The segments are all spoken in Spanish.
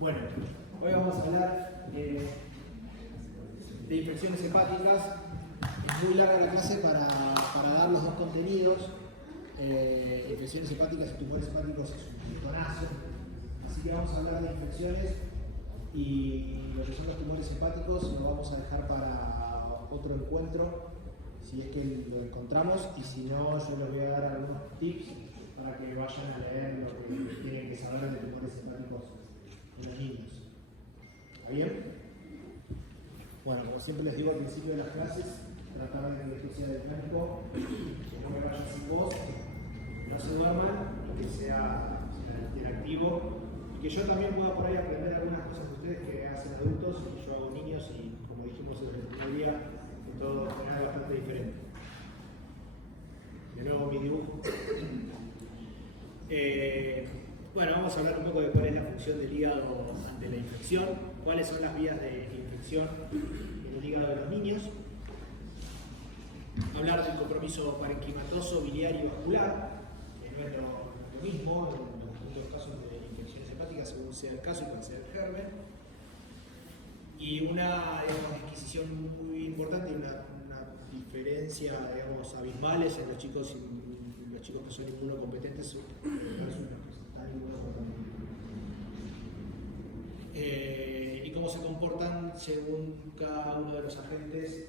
Bueno, hoy vamos a hablar de infecciones hepáticas. Es muy larga la clase para dar los dos contenidos. Infecciones hepáticas y tumores hepáticos es un montonazo. Así que vamos a hablar de infecciones y lo que son los tumores hepáticos lo vamos a dejar para otro encuentro, si es que lo encontramos, y si no, yo les voy a dar algunos tips para que vayan a leer lo que tienen que saber de tumores hepáticos en los niños. ¿Está bien? Bueno, como siempre les digo al principio de las clases, tratar de que esto sea dinámico, que no me vayan sin voz, que no se duerman, y que sea interactivo, y que yo también pueda por ahí aprender algunas cosas de ustedes que hacen adultos y yo hago niños, y como dijimos desde el primer día, que todo es bastante diferente. De nuevo mi dibujo. Bueno, vamos a hablar un poco de cuál es la función del hígado ante la infección, cuáles son las vías de infección en el hígado de los niños. Hablar del compromiso parenquimatoso, biliar y vascular, que no es lo mismo en muchos casos de infecciones hepáticas, según sea el caso y cuál sea el germen. Y una disquisición muy importante y una diferencia, abismales en los chicos que son inmunocompetentes y cómo se comportan según cada uno de los agentes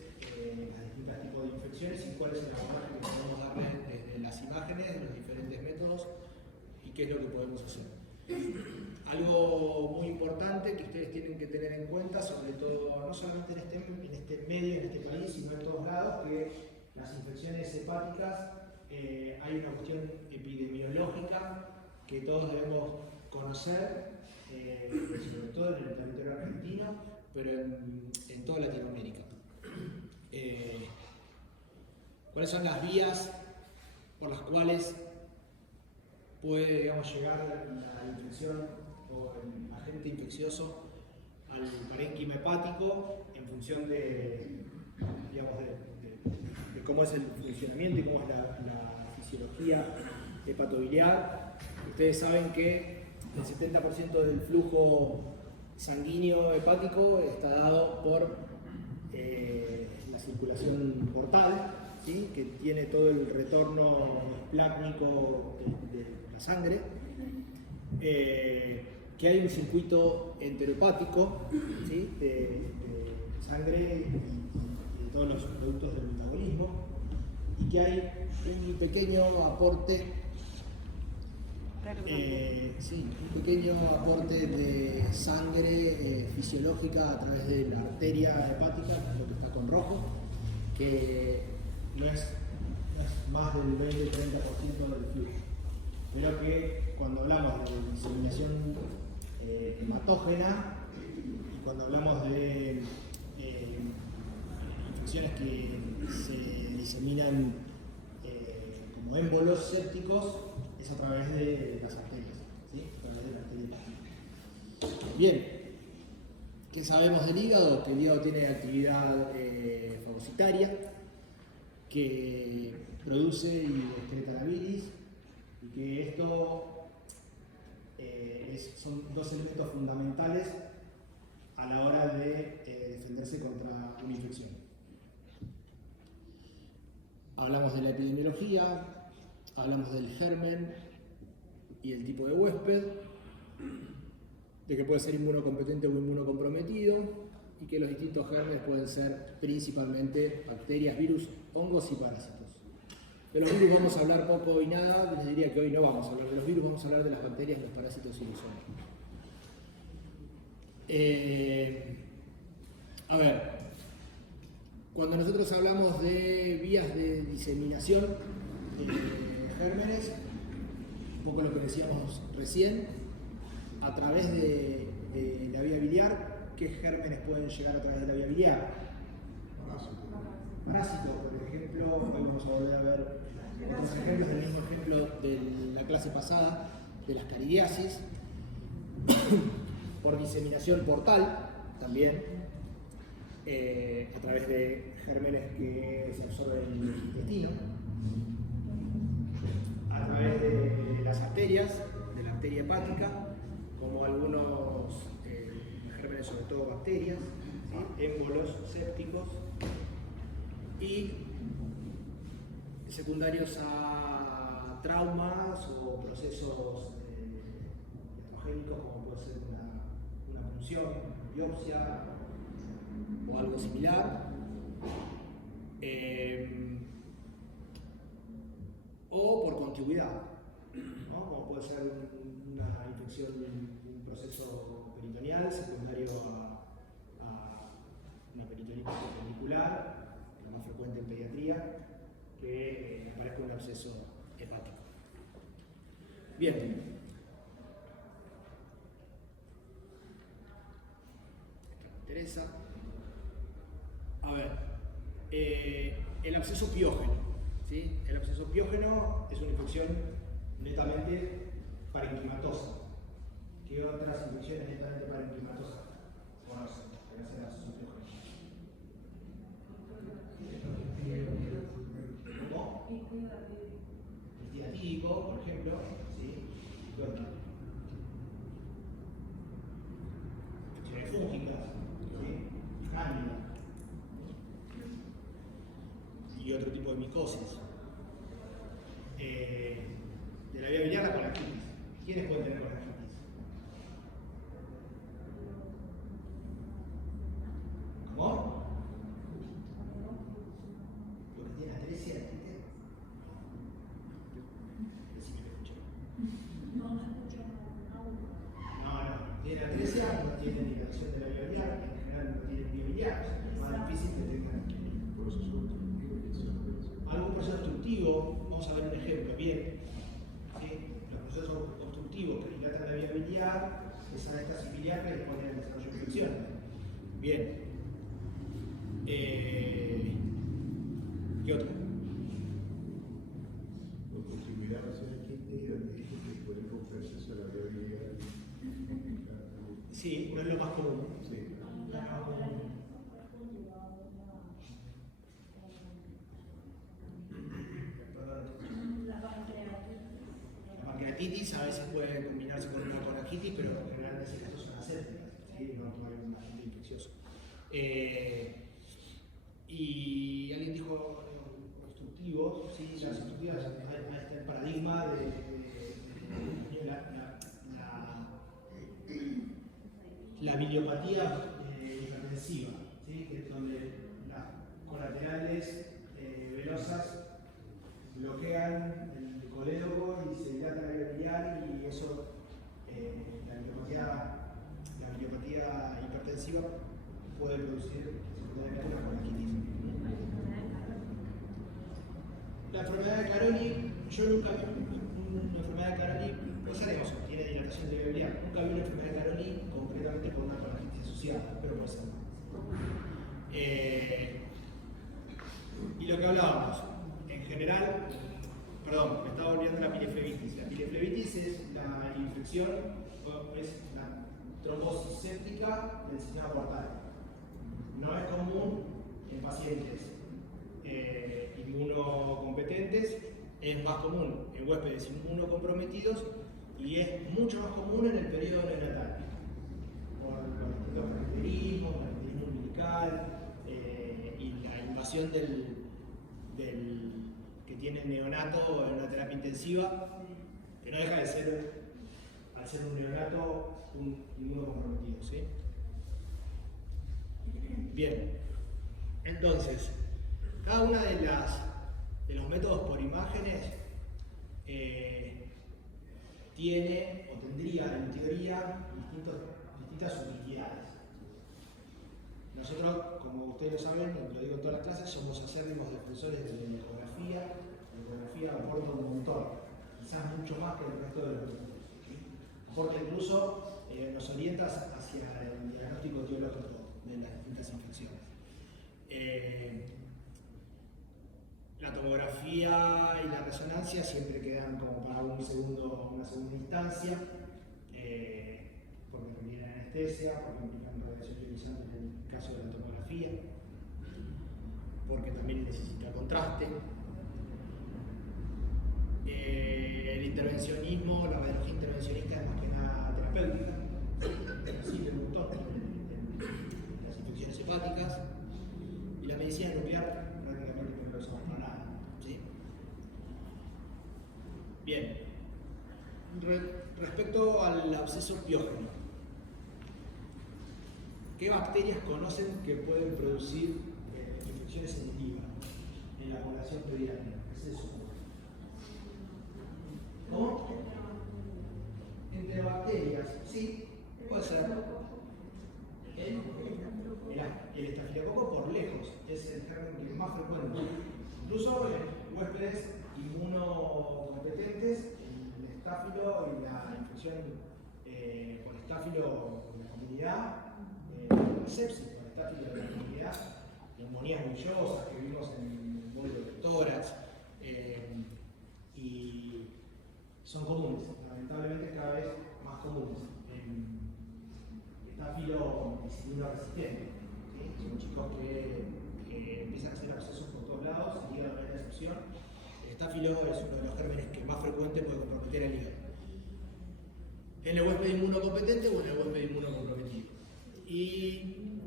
las distintos tipos de infecciones y cuál es el abordaje que podemos darle desde las imágenes, de los diferentes métodos y qué es lo que podemos hacer. Algo muy importante que ustedes tienen que tener en cuenta, sobre todo no solamente en este medio, en este país, sino en todos lados, que las infecciones hepáticas hay una cuestión epidemiológica que todos debemos conocer, sobre todo en el territorio argentino, pero en toda Latinoamérica. ¿Cuáles son las vías por las cuales puede, llegar la infección o el agente infeccioso al parénquima hepático en función de cómo es el funcionamiento y cómo es la fisiología hepatobiliar? Ustedes saben que el 70% del flujo sanguíneo hepático está dado por la circulación portal, ¿sí? Que tiene todo el retorno esplácnico de la sangre, que hay un circuito enterohepático, ¿sí? de sangre y de todos los productos del metabolismo, y que hay un pequeño aporte un pequeño aporte de sangre fisiológica a través de la arteria hepática, lo que está con rojo, que no es más del 20-30% del flujo, pero que cuando hablamos de diseminación hematógena y cuando hablamos de infecciones que se diseminan como émbolos sépticos, es a través de las arterias, ¿sí? A través de la arteria hepática. Bien, ¿qué sabemos del hígado? Que el hígado tiene actividad fagocitaria, que produce y excreta la bilis, y que esto son dos elementos fundamentales a la hora de defenderse contra una infección. Hablamos de la epidemiología, hablamos del germen y el tipo de huésped, de que puede ser inmunocompetente o inmunocomprometido, y que los distintos gérmenes pueden ser principalmente bacterias, virus, hongos y parásitos. De los virus vamos a hablar poco y nada, les diría que hoy no vamos a hablar de los virus, vamos a hablar de las bacterias, los parásitos y los hongos. A ver, cuando nosotros hablamos de vías de diseminación de gérmenes, un poco lo que decíamos recién, a través de la vía biliar, ¿qué gérmenes pueden llegar a través de la vía biliar? Parásitos, por ejemplo. Hoy vamos a volver a ver otros ejemplos, el mismo ejemplo de la clase pasada, de las caridiasis, por diseminación portal, también, a través de gérmenes que se absorben en el intestino, a través de las arterias, de la arteria hepática, como algunos sobre todo bacterias, ¿sí? Émbolos sépticos, y secundarios a traumas o procesos iatrogénicos, como puede ser una punción, una biopsia o algo similar. O por contigüidad, ¿no? Como puede ser una infección, un proceso peritoneal secundario a una peritonitis perpendicular, la más frecuente en pediatría, que aparezca un absceso hepático. Bien. Esto me interesa. A ver, el absceso piógeno. ¿Sí? El absceso piógeno es una infección netamente parenquimatosa. ¿Qué otras infecciones netamente parenquimatosas conocen? Que hacen el absceso piógeno. ¿Cómo? El tiatídico, por ejemplo. ¿Sí? ¿Qué otra? Infecciones fúngicas. ¿Sí? Cándida. Y otro tipo de micosis. De la vía biliar, la colangitis. ¿Quiénes pueden tener colangitis? ¿Cómo? ¿Lo que tiene atresia? ¿Entiendes? Decí que me escuché. No. Tiene atresia, no tiene dilatación de la vía biliar, en general no tiene vía biliar, es más difícil de detectar. Algún proceso obstructivo, vamos a ver un ejemplo, bien. ¿Sí? Los procesos obstructivos que dilatan la vía biliar, esa estasis biliar que responde al desarrollo de infecciones. Bien. ¿Qué otro? Por contribuir a hacer aquí, que puede proceso de la vía biliar. Sí, no es lo más común. Sí. La pancreatitis a veces puede combinarse con una colangitis, pero en general en ese caso son asépticas, ¿sí? No hay un agente infeccioso. Y alguien dijo obstructivos, ¿sí? Las obstructivas, hay este paradigma de la biliopatía hipertensiva, ¿sí? Que es donde las colaterales velosas bloquean el colédoco y se dilata la vía biliar, y eso, la biliopatía hipertensiva puede producir una colangitis. La enfermedad de Caroli, yo nunca vi una enfermedad de Caroli, pues sabemos, tiene dilatación de vía biliar. Nunca vi una enfermedad de Caroli concretamente con una colangitis asociada, pero puede ser. Y lo que hablábamos, en general, perdón, me estaba olvidando la pileflebitis. La pileflebitis es la infección, es la trombosis séptica del sistema portal. No es común en pacientes inmunocompetentes, es más común en huéspedes inmunocomprometidos y es mucho más común en el periodo neonatal. Por los distintos caracterismos, el caracterismo umbilical y la invasión que tiene el neonato en una terapia intensiva, que no deja de ser, al ser un neonato, un inmunocomprometido, ¿sí? Bien, entonces, cada una de los métodos por imágenes tiene o tendría en teoría distintas utilidades. Nosotros, como ustedes lo saben, lo digo en todas las clases, somos acérrimos defensores de la ecografía. La ecografía aporta un montón, quizás mucho más que el resto de los métodos. Aporta incluso, nos orienta hacia el diagnóstico etiológico de las distintas infecciones. La tomografía y la resonancia siempre quedan como para una segunda instancia, porque requieren anestesia, porque implican radiación ionizante en el caso de la tomografía, porque también necesita contraste. El intervencionismo, la radiología intervencionista es más que nada terapéutica, pero sirve un montón absceso piógeno. ¿Qué bacterias conocen que pueden producir infecciones en el hígado, en la población pediátrica? ¿Qué es eso? ¿Cómo? Entre bacterias, sí, puede ser. El estafilococo por lejos es el germen que es más frecuente. Incluso en huéspedes inmunocompetentes, el estáfilo y la infección por estáfilo en la comunidad, sepsis por estáfilo en la comunidad, neumonías bullosas que vimos en el bolo de tórax, y son comunes, lamentablemente cada vez más comunes. Estáfilo penicilina resistente, ¿sí? Son chicos que empiezan a hacer abscesos por todos lados, el hígado no es la excepción. El estáfilo es uno de los gérmenes que más frecuente puede comprometer al hígado. En el huésped inmunocompetente o en el huésped inmunocomprometido. Y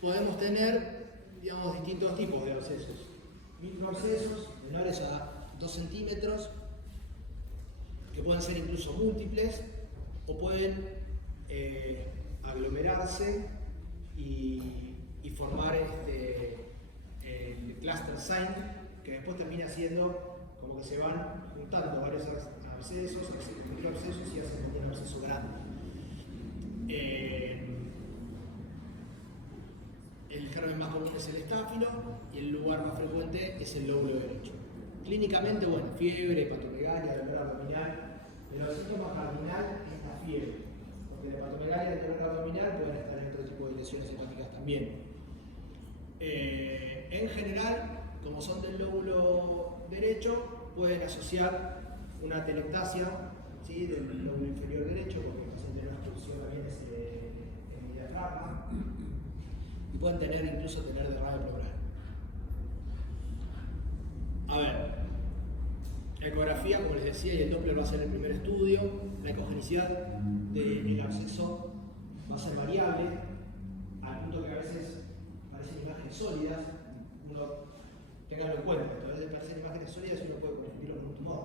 podemos tener, digamos, distintos tipos de abscesos. Microabscesos menores a 2 centímetros, que pueden ser incluso múltiples, o pueden aglomerarse y formar el cluster sign, que después termina siendo como que se van juntando varios abscesos, microabscesos, y hacen un absceso grande. El germen más común es el estáfilo y el lugar más frecuente es el lóbulo derecho. Clínicamente, bueno, fiebre, hepatomegalia, dolor abdominal, pero el síntoma cardinal es la fiebre, porque la hepatomegalia y el dolor abdominal pueden estar en otro tipo de lesiones hepáticas también. En general, como son del lóbulo derecho, pueden asociar una telectasia, ¿sí?, del lóbulo inferior derecho, porque el paciente no expulsiona bien el diafragma, y pueden incluso tener derrame pleural. A ver, la ecografía, como les decía, y el Doppler va a ser el primer estudio. La ecogenicidad del absceso va a ser variable, al punto que a veces parecen imágenes sólidas. Uno, ténganlo en cuenta, a veces parecen imágenes sólidas y uno puede confundirlo con un tumor.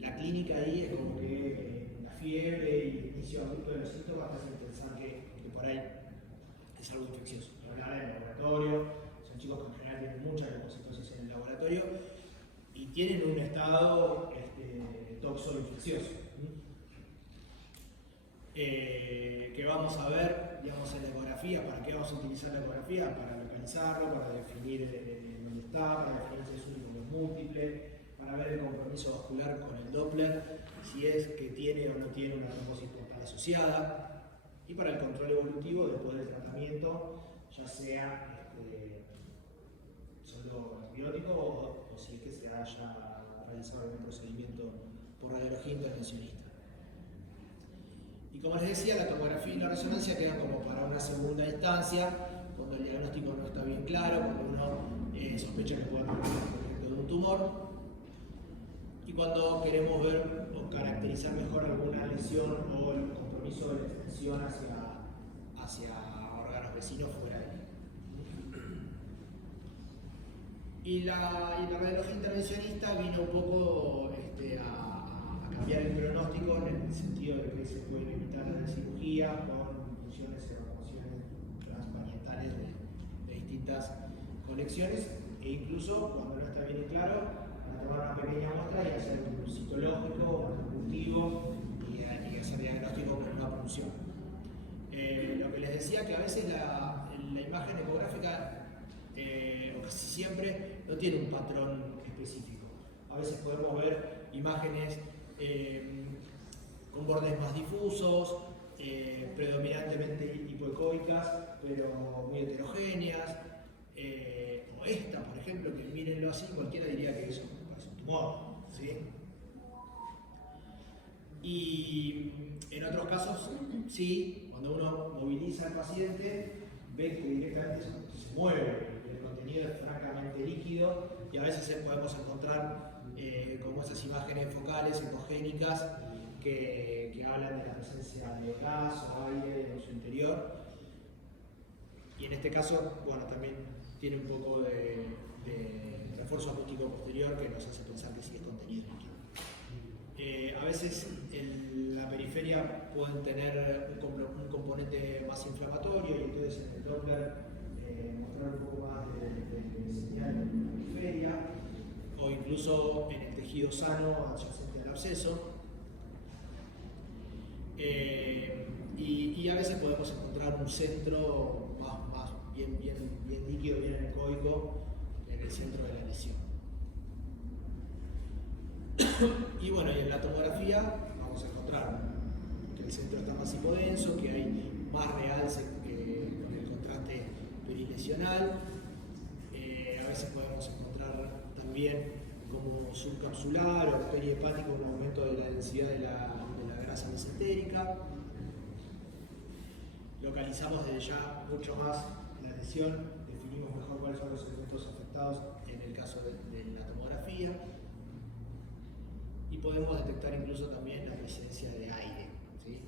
La clínica ahí es como que la fiebre y el inicio abrupto de los síntomas te hacen pensar que por ahí es algo infeccioso. Hablar en el laboratorio, son chicos que en general tienen mucha leucocitosis en el laboratorio y tienen un estado toxo-infeccioso. Que vamos a ver, digamos, en la ecografía. ¿Para qué vamos a utilizar la ecografía? Para localizarlo, para definir dónde está, para definir si es único o es múltiple, para ver el compromiso vascular con el Doppler, si es que tiene o no tiene una trombosis portal asociada, y para el control evolutivo después del tratamiento, ya sea solo antibiótico o si es que se haya realizado algún procedimiento por radiología intervencionista. Y como les decía, la tomografía y la resonancia quedan como para una segunda instancia, cuando el diagnóstico no está bien claro, cuando uno sospecha que puede haber un de un tumor, y cuando queremos ver o caracterizar mejor alguna lesión o el compromiso de la extensión hacia órganos vecinos fuera de ahí. Y la radiología intervencionista vino un poco a cambiar el pronóstico en el sentido de que se pueden evitar las cirugías con funciones y evacuaciones transparietales de distintas conexiones, e incluso cuando no está bien claro, para tomar una pequeña muestra y hacer un citológico, un cultivo y hacer diagnóstico con una punción. Lo que les decía, que a veces la imagen ecográfica, o casi siempre, no tiene un patrón específico. A veces podemos ver imágenes con bordes más difusos, predominantemente hipoecoicas, pero muy heterogéneas. O esta, por ejemplo, que mírenlo así, cualquiera diría que es un tumor, ¿sí? Y en otros casos, sí, cuando uno moviliza al paciente, ve que directamente se mueve, el contenido es francamente líquido, y a veces podemos encontrar como esas imágenes focales, ecogénicas, que hablan de la presencia de gas o aire en su interior. Y en este caso, bueno, también tiene un poco de refuerzo acústico posterior que nos hace pensar que sí es contenido líquido. A veces en la periferia pueden tener un componente más inflamatorio y entonces en el Doppler mostrar un poco más de señal en la periferia o incluso en el tejido sano adyacente al absceso. Y a veces podemos encontrar un centro más bien líquido, bien anecoico en el centro de la lesión. Y bueno, y en la tomografía vamos a encontrar que el centro está más hipodenso, que hay más realce con el contraste perilesional. A veces podemos encontrar también como subcapsular o perihepático un aumento de la densidad de la grasa mesentérica. Localizamos desde ya mucho más la lesión, definimos mejor cuáles son los elementos afectados en el caso de la tomografía. Y podemos detectar incluso también la presencia de aire, ¿sí?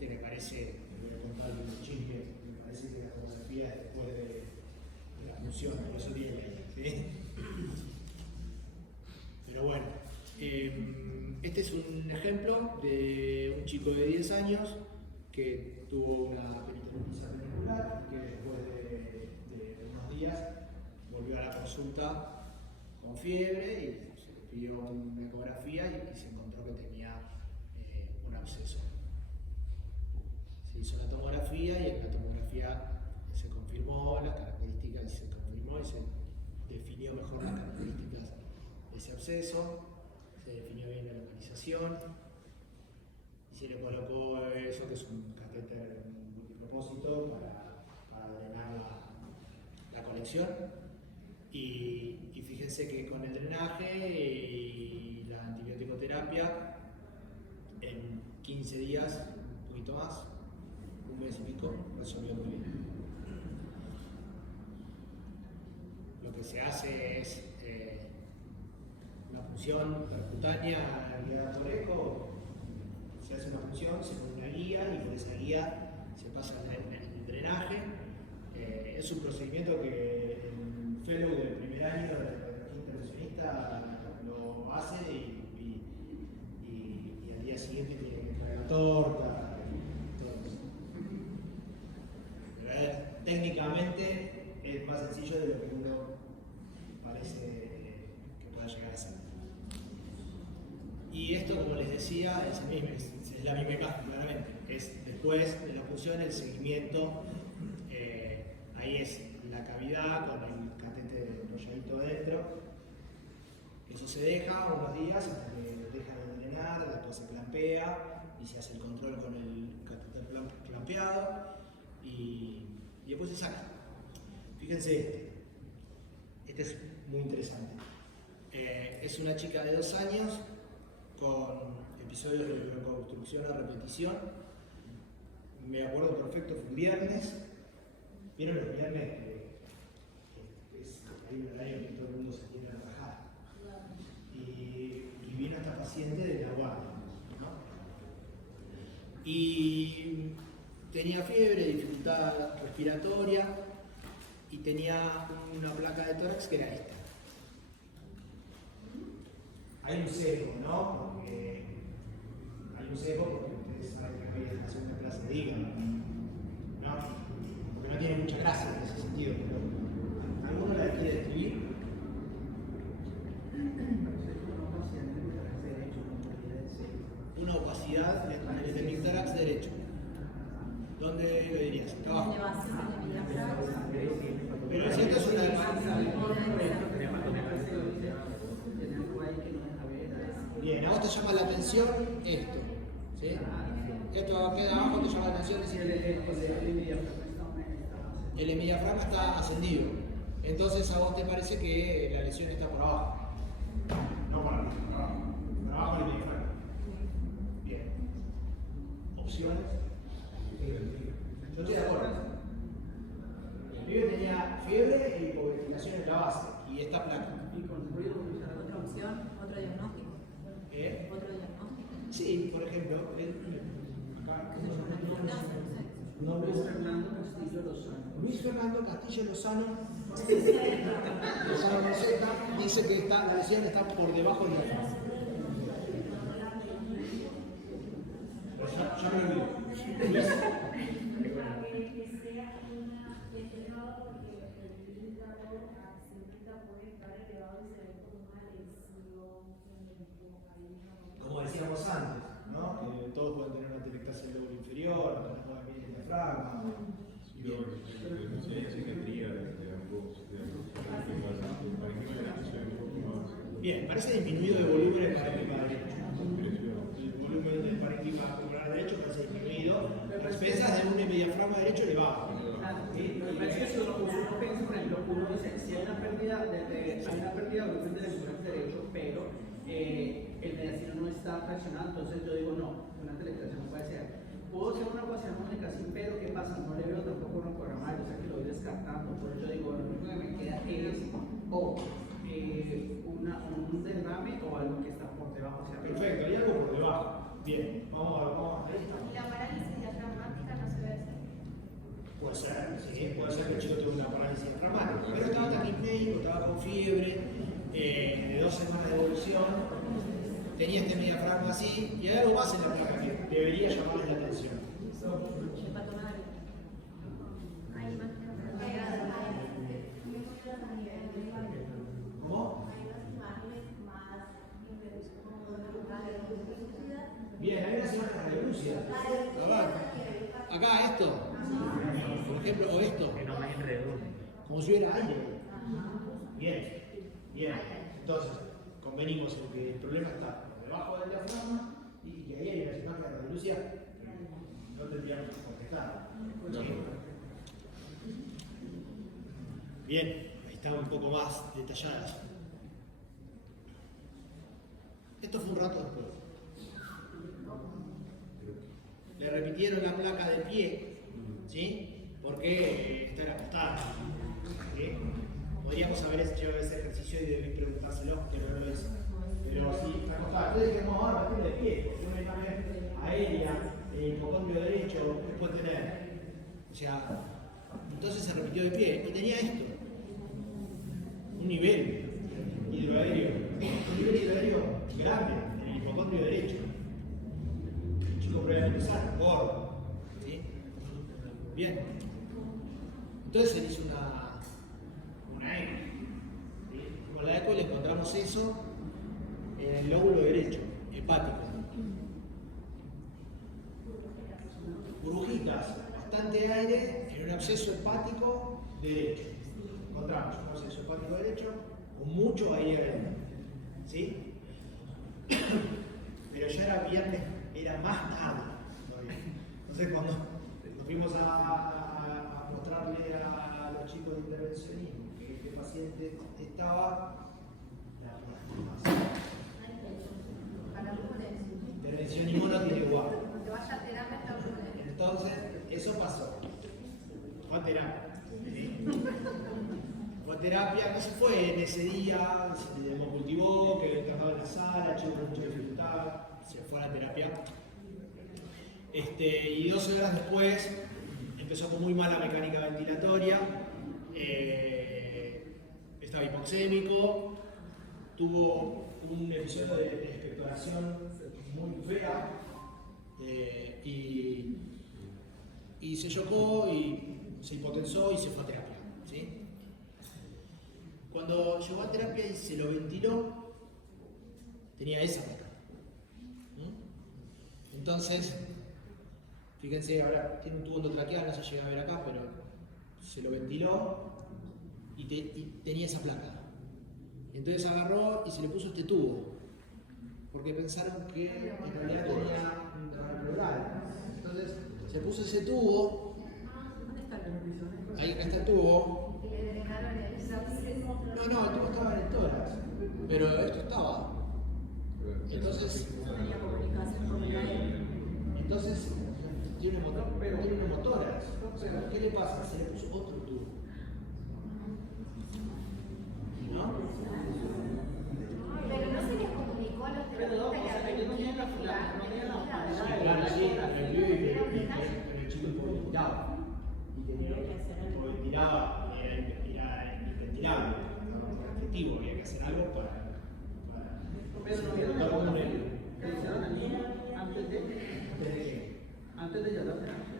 Me parece, me voy a contar un chisme, me parece que la tomografía después de la función, por eso tiene aire, ¿sí? Pero bueno, este es un ejemplo de un chico de 10 años que tuvo una peritonitis auricular y que después de unos días volvió a la consulta con fiebre y pidió una ecografía y se encontró que tenía un absceso. Se hizo la tomografía y en la tomografía se confirmó las características y se confirmó y se definió mejor las características de ese absceso, se definió bien la localización y se le colocó eso que es un catéter multipropósito para drenar la colección. Y fíjense que con el drenaje y la antibiótico-terapia, en 15 días, un poquito más, un mes y pico, resolvió muy bien. Lo que se hace es una punción percutánea guiada por eco, se hace una punción, se pone una guía y por esa guía se pasa el drenaje. Es un procedimiento que fellow del primer año de radiología intervencionista lo hace y al día siguiente tiene que traer la torta, todo eso. Técnicamente es más sencillo de lo que uno parece que pueda llegar a ser. Y esto, como les decía, es la misma imagen, claramente. Es después de la punción, el seguimiento, ahí es la cavidad con el catete enrolladito dentro. Eso se deja unos días hasta que deja de drenar, después se clampea y se hace el control con el catéter clampeado y después se saca. Fíjense este es muy interesante. Es una chica de 2 años con episodios de reconstrucción a repetición. Me acuerdo perfecto, fue un viernes. ¿Vieron los viernes? Hay un horario que todo el mundo se tiene a trabajar. Y vino esta paciente de la guardia, ¿no? Y tenía fiebre, dificultad respiratoria y tenía una placa de tórax que era esta. Hay un sesgo, ¿no? Porque ustedes saben que hoy es la segunda clase de hígado, ¿no? Porque no tiene mucha gracia en ese sentido, pero ¿alguno la quiere describir? Una opacidad en el hemictórax derecho. ¿Dónde lo dirías? Acá abajo. Pero si esto es una bien, a vos te llama la atención esto, ¿sí? Esto queda abajo, te llama la atención, es decir, el hemidiafragma está ascendido. Entonces a vos te parece que la lesión está por abajo. No por arriba, por abajo. Por abajo el hemidiafragma. Bien. ¿Opciones? Yo estoy de acuerdo. El pibe tenía fiebre y hipoventilación en la base. Y esta placa. ¿Y con ruido? ¿Otra opción? ¿Otro diagnóstico? ¿Otro diagnóstico? Sí, por ejemplo, acá. Luis Fernando Castillo Lozano. Luis Fernando Castillo Lozano dice que la lesión está por debajo del diafragma. Como decíamos antes, ¿no? Que todos pueden tener una telectasia del lóbulo inferior, no tenemos bien el diafragma. Bien, parece disminuido de volumen el parénquima derecho. El volumen del parénquima pulmonar derecho parece disminuido. Las pesas de un diafragma derecho elevado. Lo que pasa es que si uno piensa, por ejemplo, uno dice, si hay una pérdida de volumen del hemisferio derecho, pero el mediastino no está traccionado, entonces yo digo, no, una telectasia no puede ser. Puedo hacer una ecuación armónica sí, pero ¿qué pasa? No le veo tampoco una programar, o sea que lo voy descartando. Por eso yo digo, lo único que me queda es o un derrame o algo que está por debajo. Perfecto, hay algo por debajo. Bien, vamos a ver. ¿Y la parálisis diafragmática no se ve así? Puede ser, sí, puede ser que el chico tenga una parálisis diafragmática, pero estaba taquipneico, estaba con fiebre, de 2 semanas de evolución, tenía este diafragma así, y hay algo más en la placa que debería llamarles la atención. Hepatomegalia. Hay imágenes ¿Cómo? hay unas imágenes más Bien, hay unas imágenes de lúcidas. Acá esto, por ejemplo, o esto, como si hubiera aire. Bien, bien. Entonces, convenimos en que el problema está por debajo del diafragma y que ahí hay unas imágenes de lúcidas que no tendríamos que contestar. Bien, ahí están un poco más detalladas. Esto fue un rato después. Le repitieron la placa de pie, ¿sí? Porque está en acostada. ¿Sí? Podríamos haber hecho ese ejercicio y debí preguntárselo, que no lo hice. Pero sí, está acostada. Entonces dijimos, ahora batir de pie, porque una imagen aérea, el hipocondrio derecho, ¿qué puede tener? O sea, entonces se repitió de pie y tenía esto. Un nivel hidroaéreo grande en el hipocondrio derecho. El chico probablemente sano, gordo. ¿Sí? Bien. Entonces se hizo una eco. ¿Sí? Con la eco le encontramos eso en el lóbulo derecho, hepático. Burbujitas, bastante aire en un absceso hepático derecho. Encontramos un absceso hepático derecho con mucho aire adentro. ¿Sí? Pero ya era viernes, era más tarde todavía. Entonces cuando nos fuimos a mostrarle a los chicos de intervencionismo que este paciente estaba, intervencionismo no tiene igual. Cuando vaya a terapia está bueno. Entonces, eso pasó. Fue a terapia. ¿Sí? Fue a terapia, no se fue en ese día, se democultivó, que trataba en la sala, chico con mucha dificultad, se fue a la terapia. Y 12 horas después empezó con muy mala mecánica ventilatoria, estaba hipoxémico, tuvo un episodio de expectoración muy fea y se chocó y se hipotensó y se fue a terapia. ¿Sí? Cuando llegó a terapia y se lo ventiló, tenía esa placa. Entonces, fíjense, ahora tiene un tubo endotraqueal, no se llega a ver acá, pero se lo ventiló y tenía esa placa. Entonces agarró y se le puso este tubo, porque pensaron que en realidad tenía un derrame pleural. Entonces se puso ese tubo, ahí acá está el tubo. No, el tubo estaba en el tórax, pero esto estaba. Entonces tiene un motórax. ¿Qué le pasa? Se le puso otro tubo. ¿No? Pero no se les comunicó a los terapeutas que ellos no tienen la Claro, sí, pero el chico hipoventilaba. Hipoventilaba, era inventilable, por objetivo, había que hacer algo para Pero no vieron la que le hicieron al niño antes de antes de ya la terapia,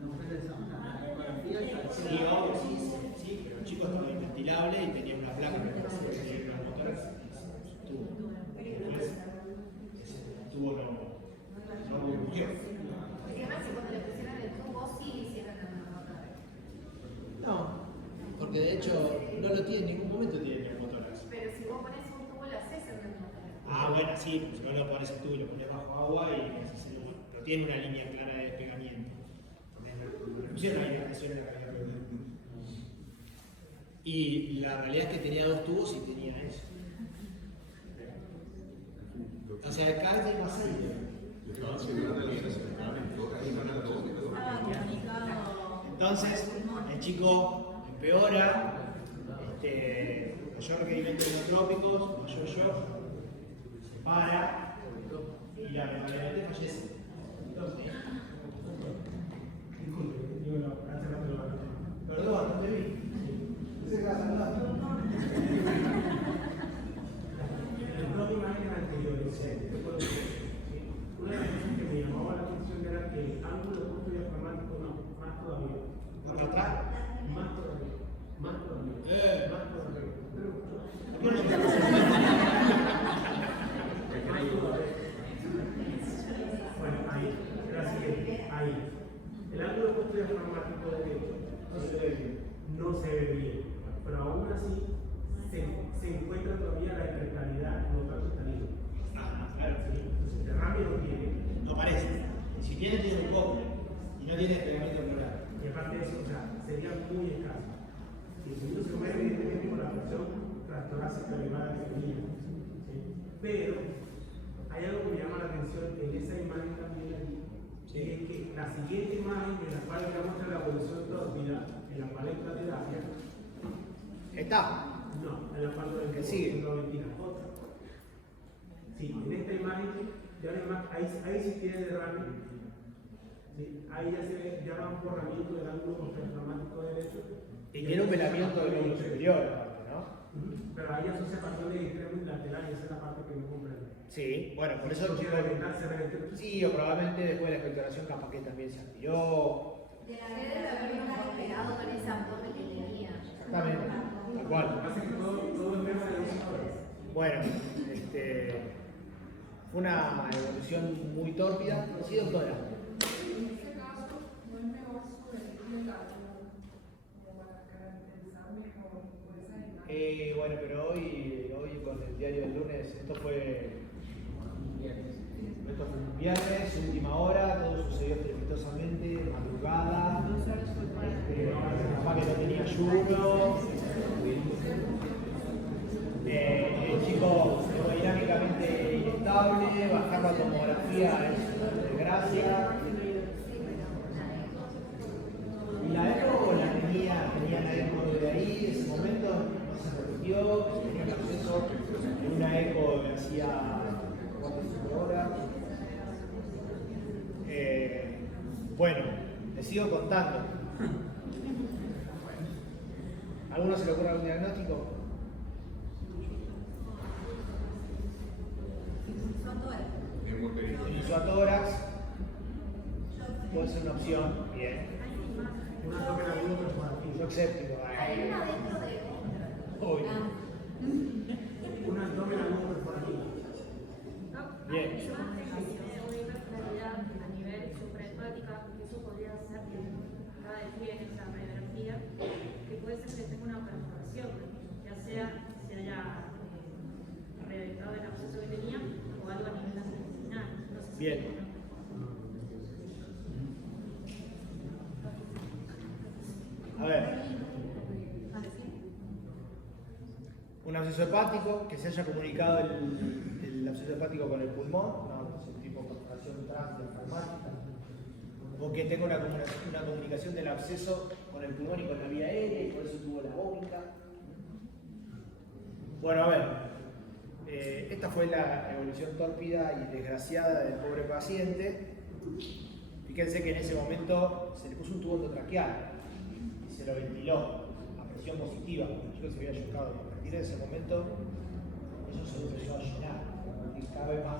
no regresamos a la ecografía y tal. Sí, obvio, sí, pero el chico estaba inventilable y tenía una placa que tenía una motora tubo. Ese tubo no burbujeó. El tema es que cuando le pusieron el tubo sí hicieron la motora. No, porque de hecho no lo tiene, en ningún momento tiene neumotórax. Pero si vos pones un tubo, lo haces en el motor. Ah, bueno, sí, pues si no lo pones el tubo y lo pones bajo agua y no tiene una línea clara de despegamiento. Le pusieron ahí la presión en la cavidad. Y la realidad es que tenía dos tubos y tenía eso. O sea, acá hay más aire. Estaba comunicado. Entonces, el chico empeora, mayor requerimiento de inotrópicos, mayor shock, se para y lamentablemente fallece. Perdón, no te vi. Pensé que estabas hablando. En dos imágenes anteriores, una de las cosas que me llamaba la atención era que el ángulo oculto diafragmático no, más todavía. ¿Para atrás? Más todavía. Más todavía. Más todavía. Bueno, ahí. Era así que, ahí. El ángulo oculto diafragmático derecho no se ve bien, pero aún así se encuentra todavía la hipercalidad en los brazos caninos. Ah, claro. Entonces, derrame no tiene. No parece. Si tiene, tiene un poco. Y no tiene despegamiento pleural. Y aparte de eso, o sea, sería muy escaso. Y el segundo se mueve evidentemente con la presión transtorácica elevada que tenía. ¿Sí? Pero hay algo que me llama la atención en esa imagen también allí, Sí. es que la siguiente imagen en la cual ya muestra la evolución tórpida, en la cual entra terapia, Está. no, en la cual lo ¿Qué sigue? otra. Sí, en esta imagen, ya ahí sí tiene derrame. Sí, ahí ya se ve, ya va un borramiento del ángulo diafragmático derecho. Y tiene un velamiento del lóbulo superior, aparte, ¿no? Pero ahí asocia patrones extremos y laterales, esa es la parte que no comprendo. Sí, bueno, por eso el Porque chico. reventarse, reventar. Sí, o probablemente después de la expectoración capaz que también se aspiró. Debe de haber pegado con ese abdomen que tenía. Exactamente. Tal cual. Lo que pasa es que todo el tema de los sectores. Bueno, fue una evolución muy tórpida. Sí, doctora. En ese caso, ¿no es mejor sugerirle la como para caracterizar mejor por esa imagen? Bueno, pero hoy con el diario del lunes, esto fue un viernes, última hora, todo sucedió estrepitosamente, madrugada, papá que no tenía ayuno, el chico hemodinámicamente inestable, bajar la tomografía es una desgracia. Y la ECO la tenía la ECO de ahí, en ese momento no se repitió, tenía el acceso de una ECO que hacía 4 o 5 horas. Bueno, les sigo contando. ¿A alguno se le ocurre algún diagnóstico? El isotórax puede ser una opción, bien. Un abdomen agudo perforativo. Shock séptico, Hay una dentro de otra. obvio. Un abdomen agudo perforativo. Bien. Yo tengo una hipercalidad a nivel suprahepática, que eso podría ser que cada vez tiene esa radiografía, que puede ser que tenga una perforación, ya sea que se haya reventado el absceso que tenía o algo a nivel intestinal. No sé si Bien. A ver. Un absceso hepático, que se haya comunicado el absceso hepático con el pulmón, no es un tipo de perforación transdiafragmática, o que tenga una comunicación del absceso con el pulmón y con la vía aérea, y por eso tuvo la vómita. Bueno, a ver, esta fue la evolución tórpida y desgraciada del pobre paciente. Fíjense que en ese momento se le puso un tubo endotraqueal y se lo ventiló a presión positiva, porque el chico se había chocado. A partir de ese momento, eso se empezó a llenar, y cada vez más.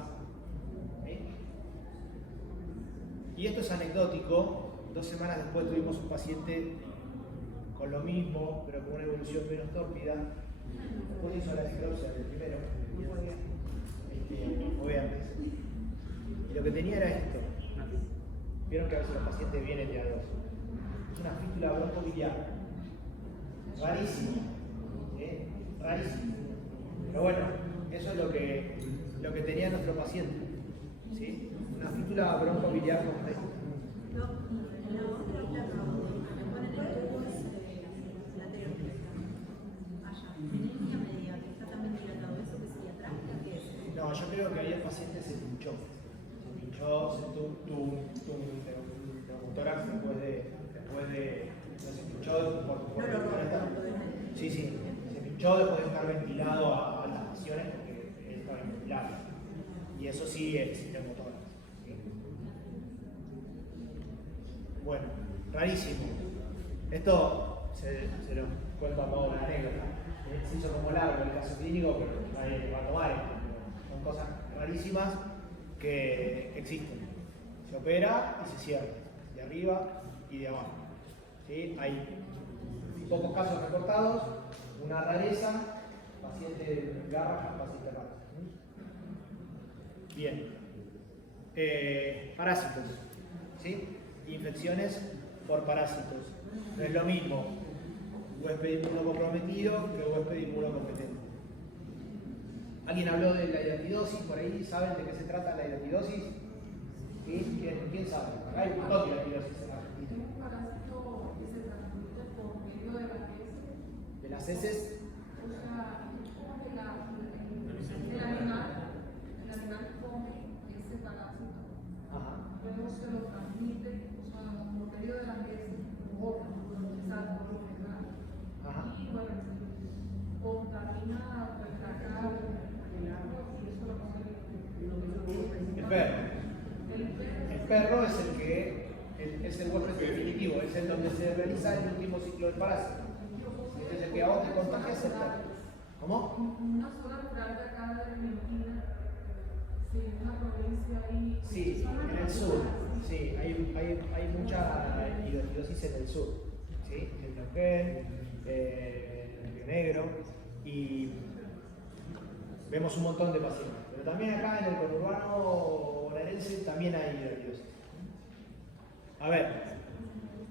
Y esto es anecdótico. 2 semanas después tuvimos un paciente con lo mismo, pero con una evolución menos tórpida. Después hizo la necropsia del primero. Obviamente. Y lo que tenía era esto. Vieron que a veces los pacientes vienen de A2. Es una fístula broncobiliar. Rarísimo. Rarísimo. Pero bueno, eso es lo que tenía nuestro paciente. ¿Sí? Una fístula broncobiliar como esta. La otra placa que me ponen el tubo es la anterior placa. Allá, en línea media, que está también dilatado. ¿Eso que sería trágica? ¿Qué es? No, yo creo que ahí el paciente se pinchó. Se tuvo un tórax después de se pinchó por No lo rompo, sí, se pinchó después de estar ventilado a altas presiones porque él estaba inventilado. Y eso sí es neumotórax. ¿Sí? Bueno, rarísimo. Esto se lo cuento a modo de anécdota. Se hizo como largo el caso clínico, pero nadie va a tomar esto. Son cosas rarísimas que existen. Se opera y se cierra, de arriba y de abajo. ¿Sí? Hay pocos casos reportados, una rareza, paciente garra, paciente raro. Bien. Parásitos. ¿Sí? Infecciones por parásitos. No es lo mismo huésped inmunocomprometido que huésped inmunocompetente. ¿Alguien habló de la hidatidosis? ¿Por ahí saben de qué se trata la hidatidosis? ¿Sí? ¿Quién sabe? Acá hay un montón de hidatidosis en Argentina. Es un parásito que se transmite por medio de las heces. ¿De las heces? O sea, el animal come ese parásito. Ajá. Luego se lo transmite, o sea, por medio de las heces, por exacto, por regar. Ajá. Y bueno, contamina pues, la carne, el agua, y eso lo El perro. El perro es el que es el huésped definitivo, es el donde se realiza el último ciclo del parásito. Es el que a vos te contagias el perro. ¿Cómo? Una zona rural de acá de Argentina, sí, una provincia ahí. Sí, en el sur. Sí, hay mucha hidatidosis en el sur. ¿Sí? En Neuquén, en el Río Negro. Y vemos un montón de pacientes. Pero también acá en el conurbano bonaerense también hay hidatidosis. A ver,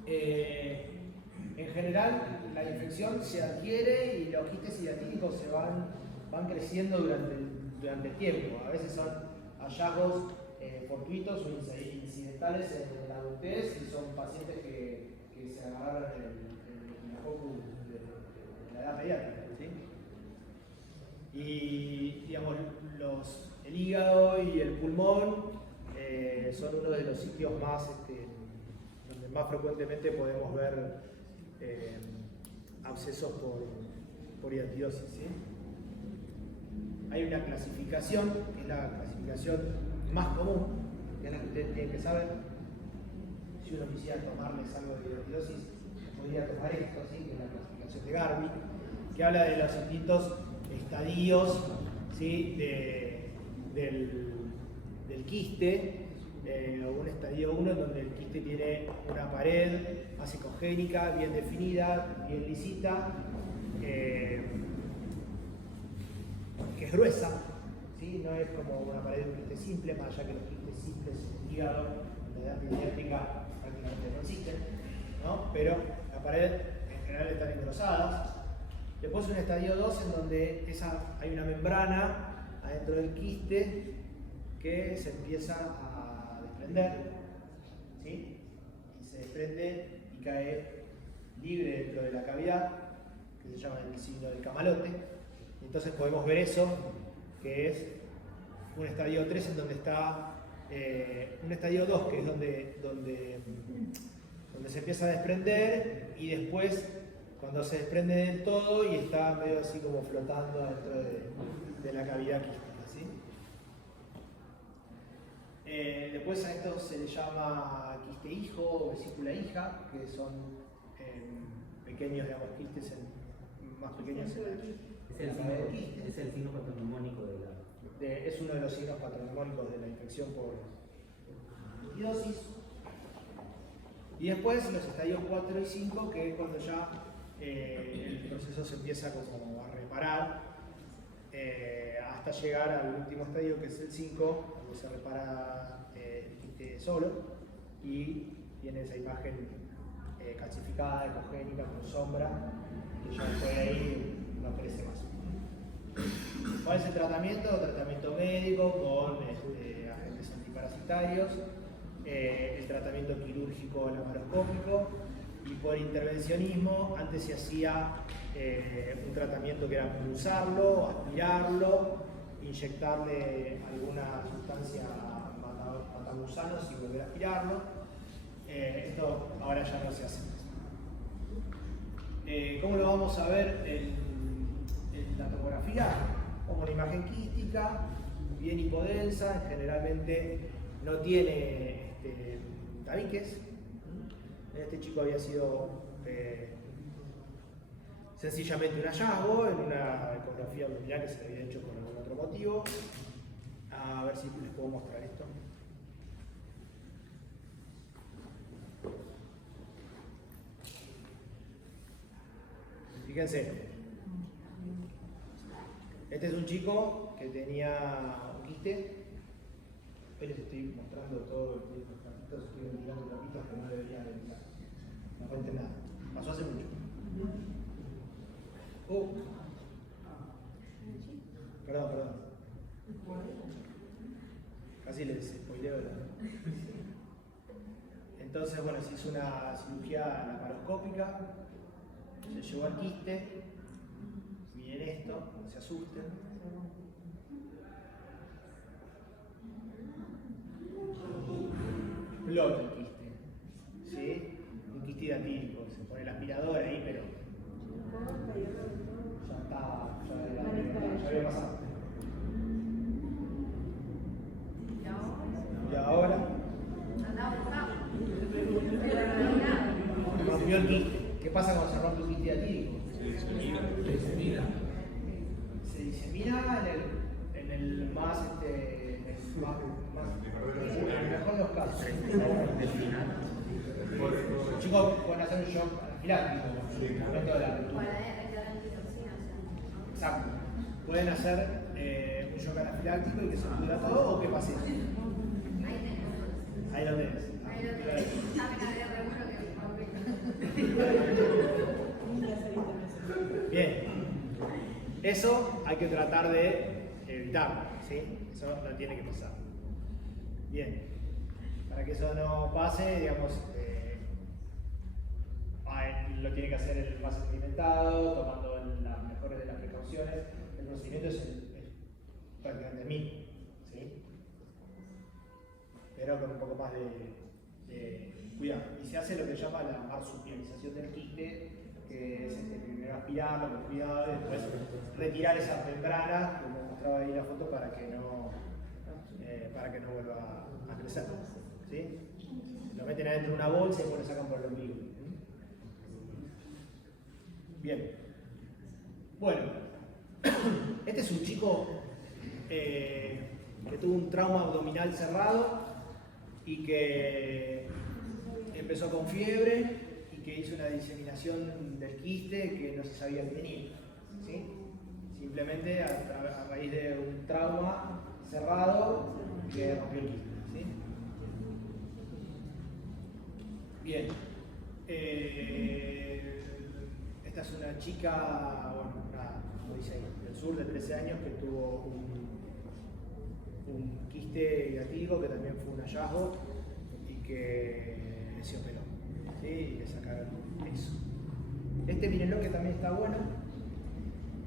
en general la infección se adquiere y los quistes hidatídicos se van creciendo durante el tiempo. A veces son hallazgos fortuitos o incidentales en la adultez y son pacientes que se agarraron en la focus de la edad pediátrica. ¿Sí? Y digamos, el hígado y el pulmón son uno de los sitios más donde más frecuentemente podemos ver abscesos por hidatidosis. ¿Sí? Hay una clasificación, que es la clasificación más común, que es la que ustedes tienen que saber. Si uno quisiera tomarles algo de hidatidosis, podría tomar esto, ¿sí? Que es la clasificación de Garvey, que habla de los distintos estadios, ¿sí? del quiste. Un estadio 1 en donde el quiste tiene una pared acicogénica bien definida, bien lisita, que es gruesa, ¿sí? No es como una pared de un quiste simple, más allá que los quistes simples en el hígado, en la edad pediátrica prácticamente no existen, ¿no? Pero la pared en general están engrosadas. Después un estadio 2 en donde hay una membrana adentro del quiste que se empieza a desprender, ¿sí? Y se desprende y cae libre dentro de la cavidad, que se llama el signo del camalote. Entonces podemos ver eso, que es un estadio 3 en donde está un estadio 2, que es donde se empieza a desprender, y después cuando se desprende del todo y está medio así como flotando dentro de la cavidad quística. ¿Sí? Después a esto se le llama quiste hijo o vesícula hija, que son pequeños, digamos, quistes más pequeños en la cabeza del quiste. Es el signo patognomónico de la... Es uno de los signos patognomónicos de la infección por hidatidosis. Y después los estadios 4 y 5, que es cuando ya el proceso se empieza como a reparar, hasta llegar al último estadio, que es el 5, donde se repara el quiste solo y tiene esa imagen calcificada, ecogénica, con sombra, que ya después de ahí no crece más. ¿Cuál es el tratamiento? Tratamiento médico con agentes antiparasitarios, el tratamiento quirúrgico laparoscópico, y por intervencionismo antes se hacía un tratamiento que era pulsarlo, aspirarlo, inyectarle alguna sustancia matagusanos y volver a aspirarlo. Esto ahora ya no se hace más. ¿Cómo lo vamos a ver en la tomografía? Como una imagen quística, bien hipodensa, generalmente no tiene tabiques. Este chico había sido sencillamente un hallazgo en una ecografía abdominal que se le había hecho por algún otro motivo. A ver si les puedo mostrar esto. Fíjense, este es un chico que tenía un quiste. Hoy les estoy mostrando todo el tiempo, estoy ventilando trapitos que no debería ventilar. No cuenten nada, pasó hace mucho. Perdón. Casi les spoileo. Entonces, bueno, se hizo una cirugía laparoscópica, se llevó al quiste. Miren esto, no se asusten. Explota el quiste, ¿sí? Un quiste hidratídico, se pone el aspirador ahí, pero ya había pasado. Y ahora rompió el quiste. ¿Qué pasa cuando se rompe un quiste hidratídico? Se disemina en el más mejor de los casos. Los chicos pueden hacer un shock anafiláctico en el momento de la ruptura. Exacto. Pueden hacer un shock anafiláctico y que se pudra todo, o qué pase. Ahí lo tenés. Bien. Eso hay que tratar de evitarlo, ¿sí? Eso no tiene que pasar. Bien, para que eso no pase, digamos, lo tiene que hacer el más experimentado, tomando las mejores de las precauciones. El procedimiento es prácticamente el mismo, ¿sí? Pero con un poco más de cuidado. Y se hace lo que se llama la marsupialización del quiste, que es primero aspirarlo con cuidado y después retirar esas membranas, como mostraba ahí la foto, para que no vuelva a crecer, ¿sí? Lo meten adentro de una bolsa y después lo sacan por el ombligo. Bien. Bueno, este es un chico que tuvo un trauma abdominal cerrado y que empezó con fiebre y que hizo una diseminación del quiste que no se sabía que tenía, ¿sí? Simplemente a raíz de un trauma cerrado que rompió el quiste, ¿sí? Bien. Esta es una chica, bueno, como dice ahí, del sur de 13 años que tuvo un quiste hidratídico que también fue un hallazgo y que se operó, ¿sí? Y le sacaron eso. Mírenlo, que también está bueno.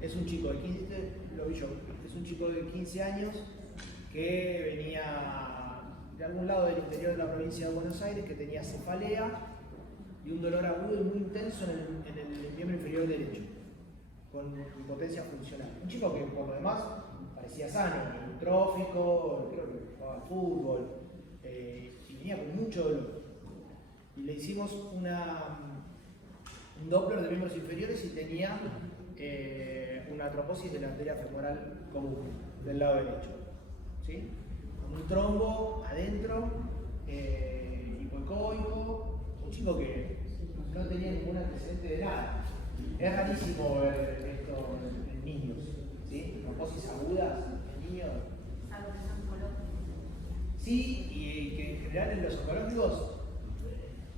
Es un chico de 15, lo vi yo, es un chico de 15 años que venía de algún lado del interior de la provincia de Buenos Aires, que tenía cefalea y un dolor agudo y muy intenso en el miembro inferior derecho, con impotencia funcional. Un chico que por lo demás parecía sano, trófico, creo que jugaba al fútbol, y venía con mucho dolor. Y le hicimos un Doppler de miembros inferiores y tenía una troposis de la arteria femoral común del lado derecho, ¿sí? Con un trombo adentro, hipoecoico, un chico chico que no tenía ningún antecedente de nada. Es rarísimo ver esto en niños, ¿sí? Trombosis agudas en niños. Algo que son oncológicos. Sí, y que en general en los oncológicos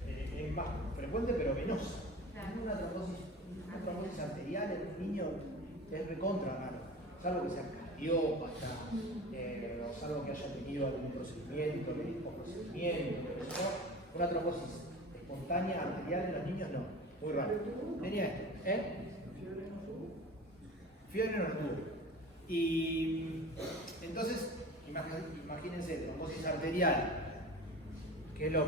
es más frecuente pero venosa. Una trombosis arterial en un niño es recontra raro, salvo que sea cardiópata, o salvo que haya tenido algún procedimiento, médico procedimiento, ¿no? Una trombosis espontánea arterial en los niños no, muy raro. Tenía esto, fiebre no tuvo. Y entonces, imagínense, trombosis arterial, que es lo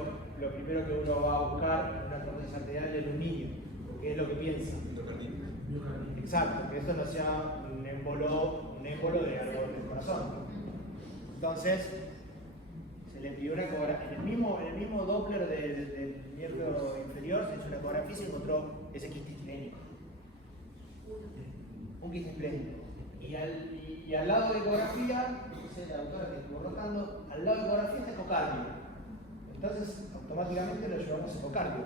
primero que uno va a buscar en una trombosis arterial en un niño, que es lo que piensa. Exacto, que esto no sea un émbolo de algo del corazón. Entonces, se le pidió una ecografía. En el mismo Doppler del miembro inferior se hizo una ecografía y se encontró ese quiste esplénico. Un quiste esplénico. Y al lado de ecografía, dice la doctora que estuvo rotando, al lado de ecografía está ecocardio. Entonces, automáticamente lo llevamos a ecocardio.